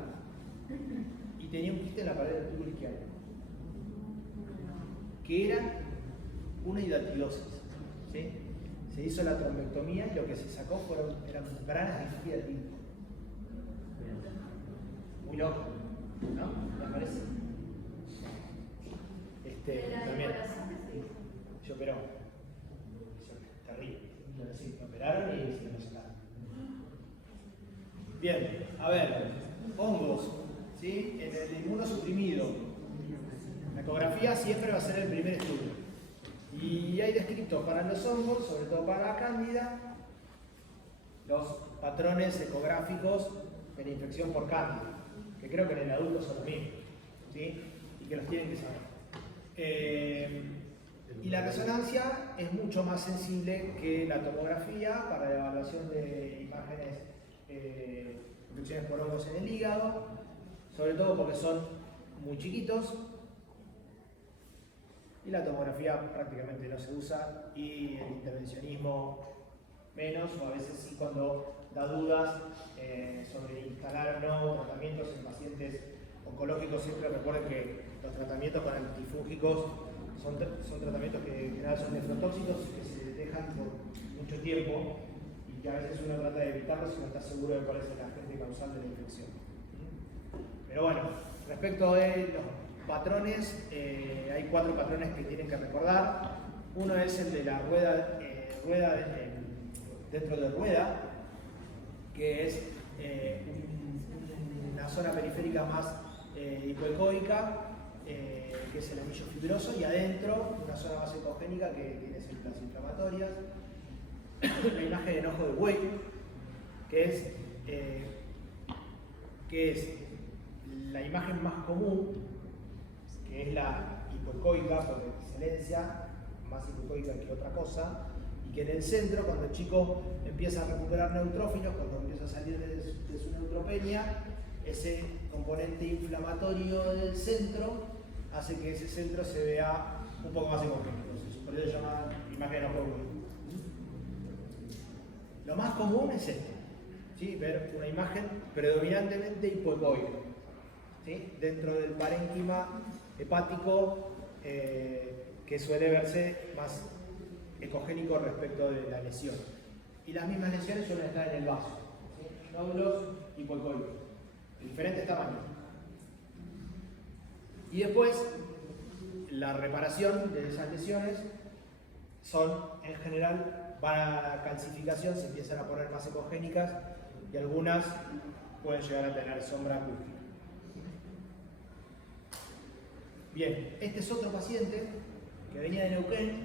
Y tenía un quiste en la pared del tubo izquierdo, que era una hidatidosis. ¿Sí? Se hizo la trombectomía y lo que se sacó eran membranas de hidatido. Muy loco, ¿no? ¿Me parece? También. Se operó. Terrible. Sí, me operaron y se lo sacaron. Bien, a ver, hongos, ¿sí? En el inmunosuprimido, la ecografía siempre va a ser el primer estudio. Y hay descritos para los hongos, sobre todo para la cándida, los patrones ecográficos de la infección por cándida, que creo que en el adulto son los mismos, ¿sí? Y que los tienen que saber. Y la resonancia es mucho más sensible que la tomografía para la evaluación de imágenes, infecciones por hongos en el hígado, sobre todo porque son muy chiquitos. Y la tomografía prácticamente no se usa y el intervencionismo menos, o a veces sí cuando da dudas sobre instalar o no tratamientos en pacientes oncológicos. Siempre recuerden que los tratamientos con antifúngicos son tratamientos que en general son nefrotóxicos y que se dejan por mucho tiempo y que a veces uno trata de evitarlos si no está seguro de cuál es el agente causal de la infección. Pero bueno, respecto de los patrones, hay 4 patrones que tienen que recordar. Uno es el de la rueda dentro de rueda, que es una zona periférica más hipoecoica, que es el anillo fibroso, y adentro una zona más ecogénica que tiene células inflamatorias. La imagen de ojo de buey, que es la imagen más común, que es la hipoecoica por excelencia, más hipoecoica que otra cosa, y que en el centro, cuando el chico empieza a recuperar neutrófilos, cuando empieza a salir de su neutropenia, ese componente inflamatorio del centro hace que ese centro se vea un poco más ecogénico. Por eso se llama imagen de ojo de buey. Lo más común es esto, ¿sí? Ver una imagen predominantemente hipoecoica, ¿sí? Dentro del parénquima hepático, que suele verse más ecogénico respecto de la lesión. Y las mismas lesiones suelen estar en el vaso, ¿sí? Nódulos hipoecoicos, de diferentes tamaños. Y después, la reparación de esas lesiones son, en general, van a la calcificación, se empiezan a poner más ecogénicas y algunas pueden llegar a tener sombra acústica. Bien, este es otro paciente que venía de Neuquén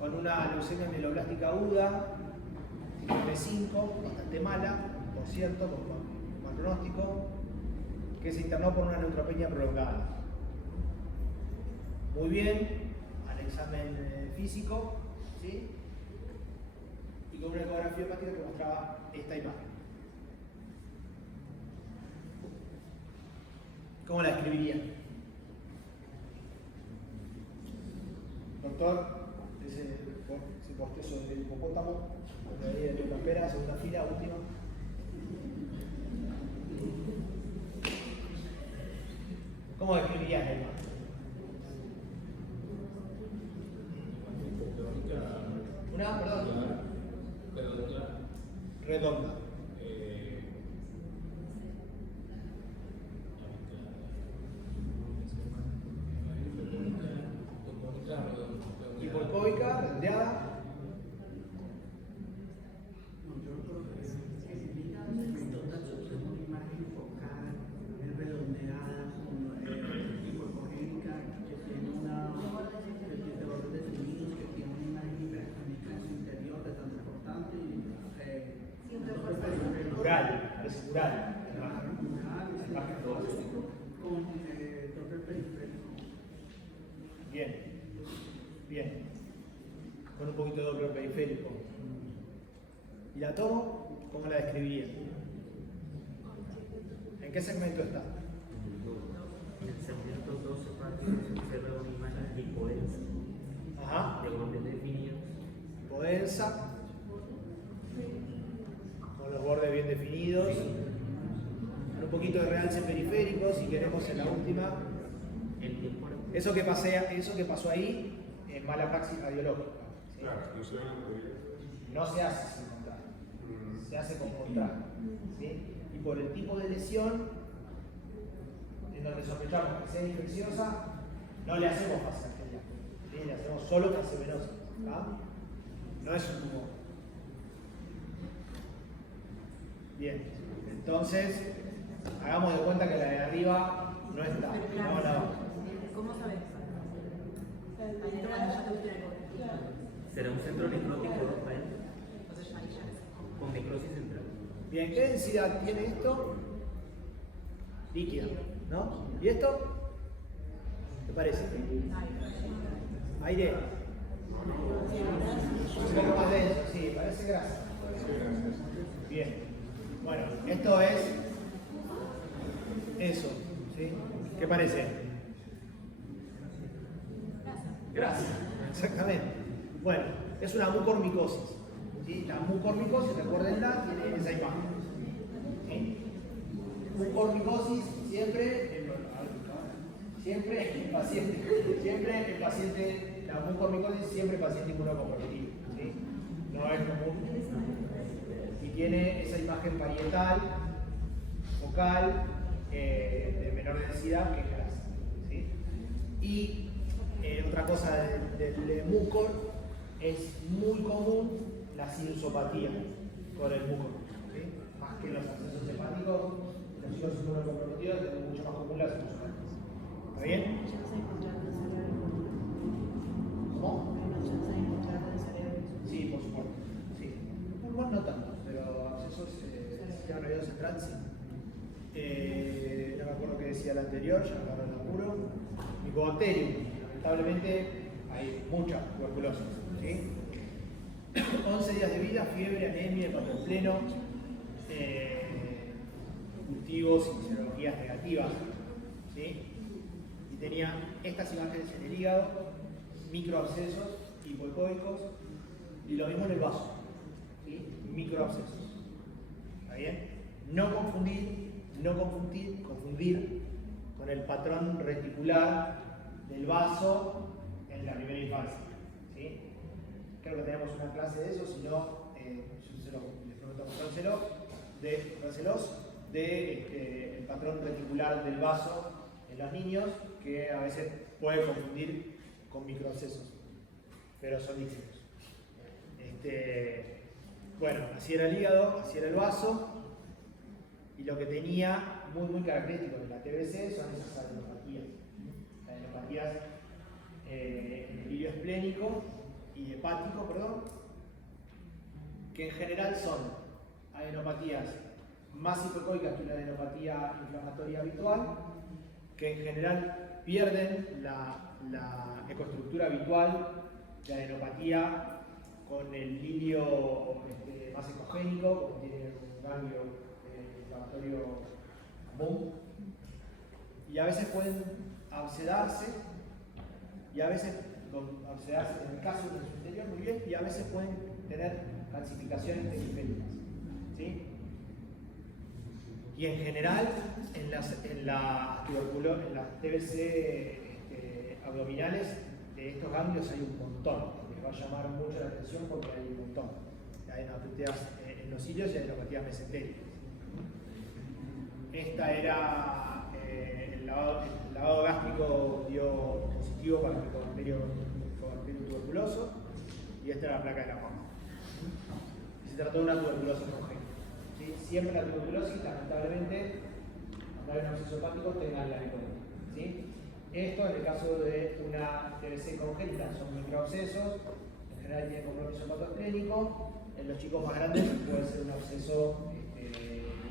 con una leucemia mieloblástica aguda, tipo 5, bastante mala, por cierto, con mal pronóstico, que se internó por una neutropenia prolongada. Muy bien, al examen físico, ¿sí? Y con una ecografía hepática que mostraba esta imagen. ¿Cómo la describiría? Doctor, se posteó sobre el hipopótamo, de ahí de la espera, segunda fila, última. ¿Cómo describirías la imagen? Una, perdón. Redonda. Hipoicóica, redondeada. No, yo creo que es una imagen focal, redondeada, hipocogénica, que tiene de borde definidos, que tiene una imagen hipertónica en su interior de tan importante y Mural, parece mural. con doble periférico. Bien, bien. Con un poquito de doble periférico. ¿Y la tomo? ¿Cómo la describiría? ¿En qué segmento está? En el segmento 12 se observa una imagen hipodensa, Ajá. de bordes definidos. Hipodensa. Con los bordes bien definidos. Con un poquito de realce periférico, si queremos en la última. El tiempo Eso que pasó ahí es mala praxis radiológica. ¿Sí? Claro, no se van a poder. No se hace sin contraste, se hace con contraste. ¿Sí? Y por el tipo de lesión, en donde sospechamos que sea infecciosa, no le hacemos fase arterial, ¿sí? Le hacemos solo fase venosa. No es un tumor. Bien, entonces hagamos de cuenta que la de arriba no está. No. ¿Cómo sabes? Ahí cuando ya tuviste el corte. será un centro necrótico, Rafael, Entonces ahí ya es. con necrosis central. Bien, ¿qué densidad tiene esto? Líquida, ¿no? ¿Y esto? ¿Te parece? Aire. Un poco más denso, sí, parece grasa. Bien. Bueno, esto es eso, ¿sí? ¿Qué parece? Grasa, exactamente. Bueno, es una mucormicosis. ¿Sí? La mucormicosis, recuérdenla, tiene esa imagen. ¿Sí? Mucormicosis siempre el paciente, la mucormicosis siempre paciente inmunocomprometido. ¿Sí? No es común. Y tiene esa imagen parietal, focal, de menor densidad que es grasa. ¿Sí? Y otra cosa del mucor, es muy común la sinusopatía con el mucor. ¿Sí? Más que los accesos hepáticos, los chicos inmunocomprometidos es mucho más común la sinusopatía. ¿Está bien? ¿Cómo? Sí, por supuesto. Sí. Pulmón no tanto, pero accesos sistema nervioso central sí. No me acuerdo qué decía el anterior, ya me agarro el apuro. Mycobacterium, lamentablemente hay mucha tuberculosis. ¿Sí? 11 días de vida, fiebre, anemia, hepatopleno, cultivos y serologías negativas. ¿Sí? Y tenía estas imágenes en el hígado, microabscesos hipoicóicos y lo mismo en el vaso. ¿Sí? Microabscesos. ¿Está bien? No confundir con el patrón reticular del vaso en la primera infancia. ¿Sí? Creo que tenemos una clase de eso, si no, yo les prometo mostrárselos, el patrón reticular del vaso en los niños, que a veces puede confundir con microabscesos, pero son distintos. Bueno, así era el hígado, así era el vaso, y lo que tenía muy característico de la TBC son esas adenopatías. Adenopatías en el hilo esplénico y hepático, que en general son adenopatías más hipoicóicas que una adenopatía inflamatoria habitual, que en general pierden la ecoestructura habitual de adenopatía con el hilio más ecogénico, como tiene un ganglio inflamatorio común, y a veces pueden abscedarse, y a veces abscedarse en el caso de su interior muy bien, y a veces pueden tener calcificaciones periféricas. ¿Sí? Y en general, en las TBC abdominales de estos ganglios hay un montón. Les va a llamar mucho la atención porque hay un montón. Hay neuropatías en los cilios y hay neuropatías mesentéricas. Esta era el lavado gástrico dio positivo para el Helicobacterium tuberculoso y esta era la placa de la mama. Se trató de una tuberculosis congénita. ¿Sí? Siempre la tuberculosis, lamentablemente, cuando hay un absceso hepático, tengan la helicobacterium. ¿Sí? Esto, en el caso de una TBC congénita, son microabscesos, en general tienen compromiso hepatoesplénico. En los chicos más grandes puede ser un absceso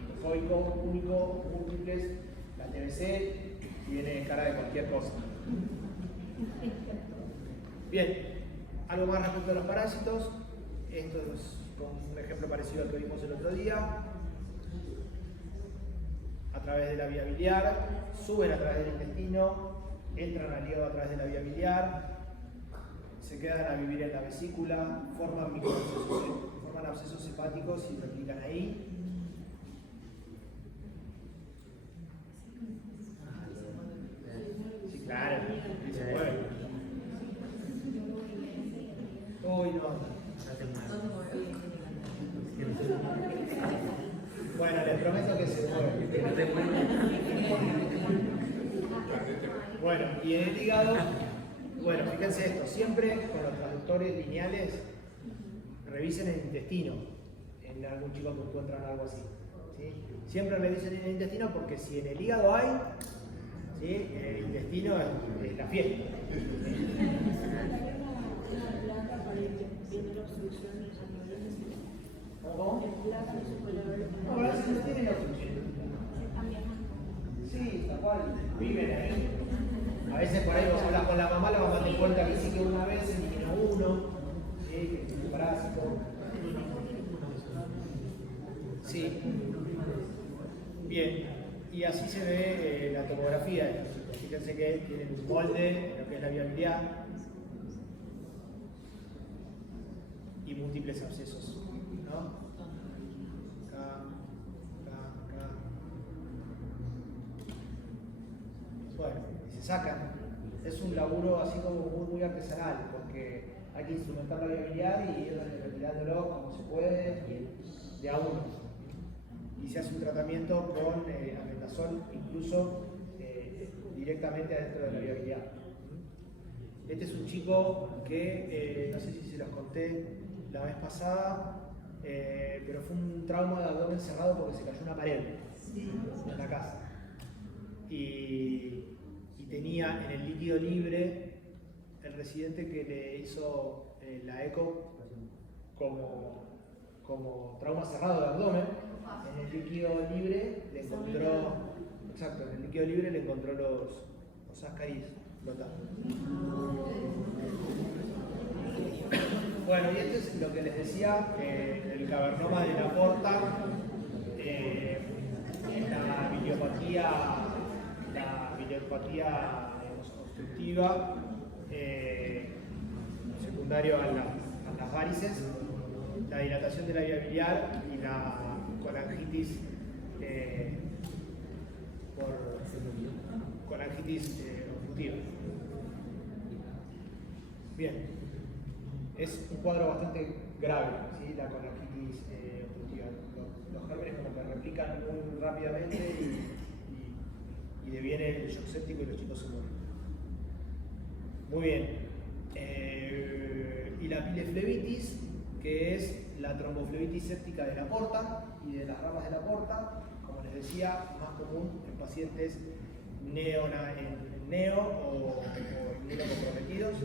linfoico único o múltiples. La TBC tiene cara de cualquier cosa. Bien, algo más respecto a los parásitos. Esto es un ejemplo parecido al que vimos el otro día. A través de la vía biliar, suben a través del intestino, entran al hígado a través de la vía biliar, se quedan a vivir en la vesícula, forman abscesos hepáticos y replican ahí. Sí, claro, y se mueven. Uy, no. Bueno, les prometo que se mueve. Bueno, y en el hígado, bueno, fíjense esto, siempre con los traductores lineales revisen el intestino en algún chico que encuentran algo así. ¿Sí? Siempre revisen el intestino porque si en el hígado hay, ¿sí? El intestino es la fiesta. ¿Cómo? No, a veces no tienen obstrucción. Sí, tal cual, viven ahí. A veces por ahí vos hablas con la mamá te cuenta que sí que una vez se eliminó uno, ¿sí? Que es un parásito. Sí. Bien, y así se ve la tomografía. Fíjense que tienen un molde en lo que es la vía biliar y múltiples abscesos, ¿no? Acá. Bueno, y se sacan. Es un laburo así como muy artesanal, porque hay que instrumentar la vía biliar y ir retirándolo como se puede, de a uno. Y se hace un tratamiento con albendazol, incluso directamente adentro de la vía biliar. Este es un chico que, no sé si se los conté la vez pasada, pero fue un trauma de abdomen cerrado porque se cayó una pared en la casa. Y tenía en el líquido libre el residente que le hizo la eco como trauma cerrado de abdomen. En el líquido libre le encontró, exacto, en el líquido libre le encontró los ascaris flotando. Bueno, y esto es lo que les decía, el cavernoma de la porta, la biliopatía obstructiva, secundario a las varices, la dilatación de la vía biliar y la colangitis obstructiva. Bien, es un cuadro bastante grave, ¿sí? La colangitis obstructiva. Los gérmenes como que replican muy rápidamente y deviene el shock séptico y los chicos se mueren. Muy bien. Y la pileflebitis, que es la tromboflebitis séptica de la porta y de las ramas de la porta, como les decía, más común en pacientes neo o inmunocomprometidos.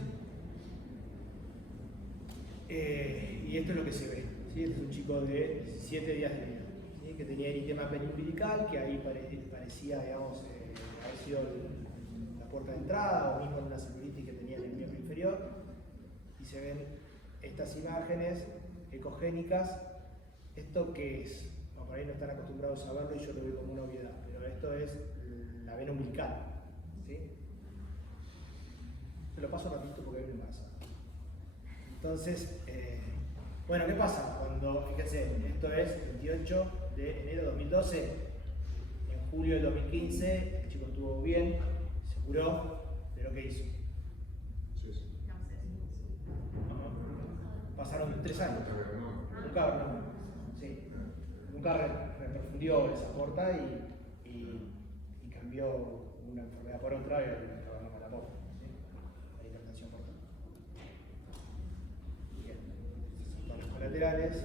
Y esto es lo que se ve. ¿Sí? Este es un chico de 17 días de vida, ¿sí? Que tenía eritema periumbilical, que ahí parecía, digamos, haber sido la puerta de entrada, o mismo una celulitis que tenía en el miembro inferior. Y se ven estas imágenes ecogénicas. ¿Esto qué es? Bueno, por ahí no están acostumbrados a verlo y yo lo veo como una obviedad, pero esto es la vena umbilical. ¿Sí? Se lo paso rapidito porque hay un embarazo. Entonces, bueno, ¿qué pasa? Cuando, fíjense, esto es 28 de enero de 2012, julio del 2015, el chico estuvo bien, se curó, pero ¿qué hizo? Sí, sí. Pasaron 3 años. Nunca reperfundió esa corta y cambió una enfermedad por otra y la mala poca. La hipertensión portal. Bien, estos son los colaterales.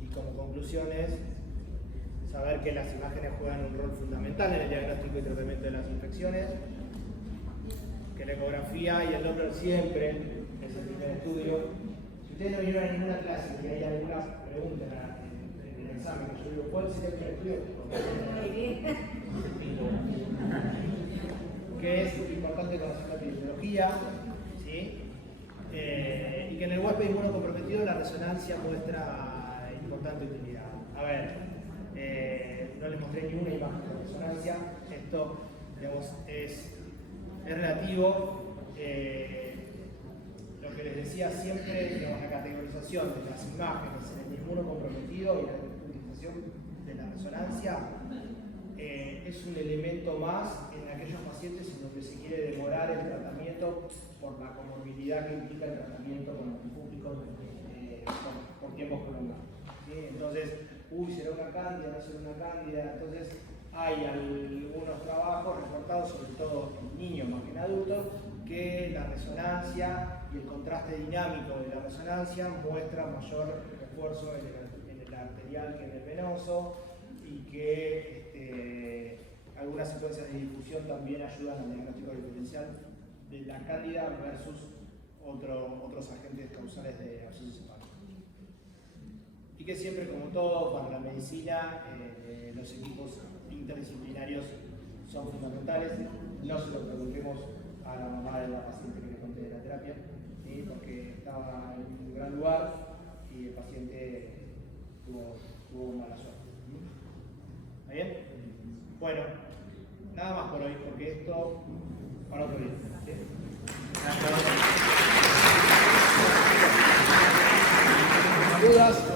Y como conclusiones, saber que las imágenes juegan un rol fundamental en el diagnóstico y tratamiento de las infecciones, que la ecografía y el Doppler siempre es el primer estudio. Si ustedes no vinieron a ninguna clase y hay alguna pregunta en el examen, yo digo, ¿cuál sería el primer estudio? Que es importante conocer la epidemiología, ¿sí? Y que en el huésped inmunocomprometido la resonancia muestra importante utilidad. A ver, no les mostré ni una imagen de resonancia, esto digamos, es relativo. Lo que les decía siempre, digamos, la categorización de las imágenes en el inmunocomprometido y la utilización de la resonancia es un elemento más en aquellos pacientes en donde se quiere demorar el tratamiento por la comorbilidad que implica el tratamiento con antifúngicos por tiempos prolongados. ¿Sí? Entonces, será una cándida, no será una cándida. Entonces, hay algunos trabajos reportados, sobre todo en niños más que en adultos, que la resonancia y el contraste dinámico de la resonancia muestra mayor refuerzo en el arterial que en el venoso y que algunas secuencias de difusión también ayudan al diagnóstico diferencial de la cándida versus otros agentes causales de abscesos hepáticos. Y que siempre, como todo, para la medicina, los equipos interdisciplinarios son fundamentales. No se lo preguntemos a la mamá de la paciente que le conté de la terapia, ¿sí? Porque estaba en un gran lugar y el paciente tuvo mala suerte. ¿Está bien? Bueno, nada más por hoy, porque esto para otro día. ¿Sí? Dudas.